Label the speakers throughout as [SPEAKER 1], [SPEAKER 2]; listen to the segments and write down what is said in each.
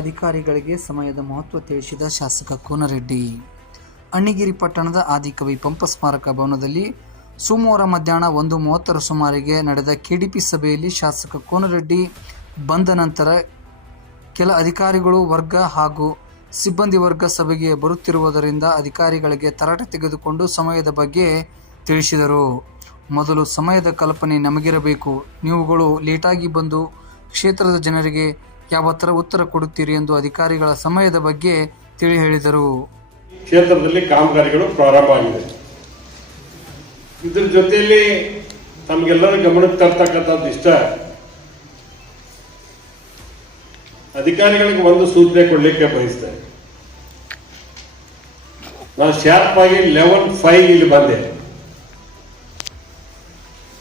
[SPEAKER 1] ಅಧಿಕಾರಿಗಳಿಗೆ ಸಮಯದ ಮಹತ್ವ ತಿಳಿಸಿದ ಶಾಸಕ ಕೋನರೆಡ್ಡಿ. ಅಣ್ಣಿಗಿರಿ ಪಟ್ಟಣದ ಆದಿಕವಿ ಪಂಪ ಸ್ಮಾರಕ ಭವನದಲ್ಲಿ ಸೋಮವಾರ ಮಧ್ಯಾಹ್ನ ಒಂದು ಮೂವತ್ತರ ಸುಮಾರಿಗೆ ನಡೆದ ಕೆಡಿಪಿ ಸಭೆಯಲ್ಲಿ ಶಾಸಕ ಕೋನರೆಡ್ಡಿ, ಬಂದ ನಂತರ ಕೆಲ ಅಧಿಕಾರಿಗಳು, ವರ್ಗ ಹಾಗೂ ಸಿಬ್ಬಂದಿ ವರ್ಗ ಸಭೆಗೆ ಬರುತ್ತಿರುವುದರಿಂದ ಅಧಿಕಾರಿಗಳಿಗೆ ತರಾಟೆ ತೆಗೆದುಕೊಂಡು ಸಮಯದ ಬಗ್ಗೆ ತಿಳಿಸಿದರು. ಮೊದಲು ಸಮಯದ ಕಲ್ಪನೆ ನಮಗಿರಬೇಕು. ನೀವುಗಳು ಲೇಟಾಗಿ ಬಂದು ಕ್ಷೇತ್ರದ ಜನರಿಗೆ ಯಾವ ಥರ ಉತ್ತರ ಕೊಡುತ್ತೀರಿ ಎಂದು ಅಧಿಕಾರಿಗಳ ಸಮಯದ ಬಗ್ಗೆ ತಿಳಿ ಹೇಳಿದರು.
[SPEAKER 2] ಕ್ಷೇತ್ರದಲ್ಲಿ ಕಾಮಗಾರಿಗಳು ಪ್ರಾರಂಭ ಆಗಿದೆ. ಇದ್ರ ಜೊತೆಯಲ್ಲಿ ತಮಗೆಲ್ಲರೂ ಗಮನಕ್ಕೆ ತರ್ತಕ್ಕಂಥದ್ದು ಇಷ್ಟ. ಅಧಿಕಾರಿಗಳಿಗೆ ಒಂದು ಸೂಚನೆ ಕೊಡ್ಲಿಕ್ಕೆ ಬಯಸ್ತೇನೆ ನಾನು ಶಾರ್ಪ್ ಆಗಿ ಲೆವೆನ್ ಫೈವ್ ಇಲ್ಲಿ ಬಂದೆ.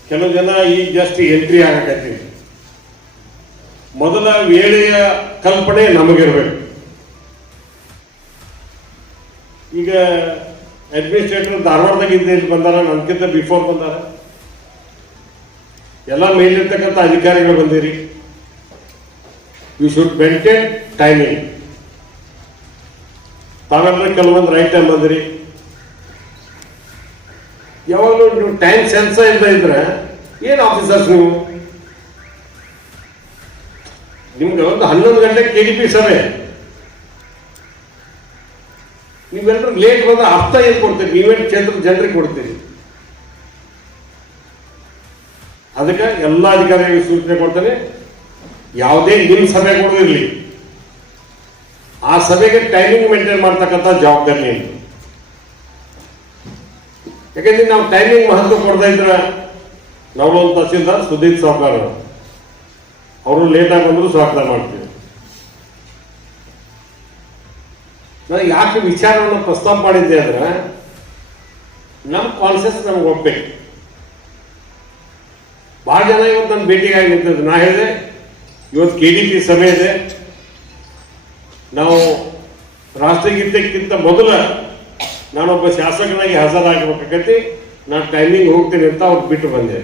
[SPEAKER 2] ಕೆಲವು ಜನ ಈ ಜಸ್ಟ್ ಎಂಟ್ರಿ ಆಗಕತ್ತೀವಿ ಮೊದಲ ವೇಳೆಯ ಕಲ್ಪನೆ ನಮಗಿರಬೇಕು. ಈಗ ಅಡ್ಮಿನಿಸ್ಟ್ರೇಟರ್ ಧಾರವಾಡದಾಗಿಂದ ಇಲ್ಲಿ ಬಂದಾರ ನನ್ಕಿಂತ ಬಿಫೋರ್ ಬಂದಾರ. ಎಲ್ಲ ಮೇಲಿರ್ತಕ್ಕಂಥ ಅಧಿಕಾರಿಗಳು ಬಂದಿರಿ. ಯು ಶುಡ್ ಮೇಂಟೈನ್ ಟೈಮಿಂಗ್ ತಾವೆಲ್ಲ ಕೆಲವೊಂದು ರೈಟ್ ಟೈಮ್ ಬಂದಿರಿ. ಯಾವಾಗಲೂ ನೀವು ಟೈಮ್ ಸೆನ್ಸ್ ಇಲ್ಲದೆ ಇದ್ರೆ, ಏನು ಆಫೀಸರ್ಸ್ ನೀವು? ನಿಮ್ಗೆ ಒಂದು ಹನ್ನೊಂದು ಗಂಟೆ ಕೆ ಡಿ ಪಿ ಸಭೆ. ನೀವೆಲ್ಲರೂ ಲೇಟ್ ಬಂದ ಅರ್ಥ ಏನು ಕೊಡ್ತೀರಿ? ನೀವೇನು ಕ್ಷೇತ್ರದ ಜನರಿಗೆ ಕೊಡ್ತೀರಿ? ಅದಕ್ಕೆ ಎಲ್ಲ ಅಧಿಕಾರಿಗಳಿಗೆ ಸೂಚನೆ ಕೊಡ್ತೇನೆ. ಯಾವುದೇ ನಿಮ್ಮ ಸಭೆಗಳು ಇರಲಿ. ಆ ಸಭೆಗೆ ಟೈಮಿಂಗ್ ಮೇಂಟೈನ್ ಮಾಡ್ತಕ್ಕಂಥ ಜವಾಬ್ದಾರಿ ನಿಮ್ಮದು ಯಾಕಂದ್ರೆ ನಾವು ಟೈಮಿಂಗ್ ಮಹತ್ವ ಕೊಡ್ತಾ ಇದ್ರೆ ನಾವು ತಹಸೀಲ್ದಾರ್ ಸುದೀಪ್ ಸಾವ್ಕಾರ ಅವರು ಲೇಟಾಗಿ ಬಂದರೂ ಸ್ವಾಗತ ಮಾಡ್ತೀವಿ. ನಾನು ಯಾಕೆ ವಿಚಾರವನ್ನು ಪ್ರಸ್ತಾಪ ಮಾಡಿದ್ದೆ ಅಂದ್ರೆ ನಮ್ಮ ಕಾನ್ಸಿಯಸ್ ನಮ್ಗೆ ಒಪ್ಪಬೇಕು ಭಾಳ ಜನ ಇವತ್ತು ನನ್ನ ಭೇಟಿಗಾಗಿ ನಿಂತದ್ದು ನಾ ಹೇಳಿದೆ, ಇವತ್ತು ಕೆ ಡಿ ಪಿ ಸಭೆ ಇದೆ. ನಾವು ಮೊದಲ ನಾನೊಬ್ಬ ಶಾಸಕನಾಗಿ ಹಾಜರಾಗಬೇಕಾಗತಿ ನಾನು ಟೈಮಿಂಗ್ ಹೋಗ್ತೀನಿ ಅಂತ ಅವ್ರು ಬಿಟ್ಟು ಬಂದೆ.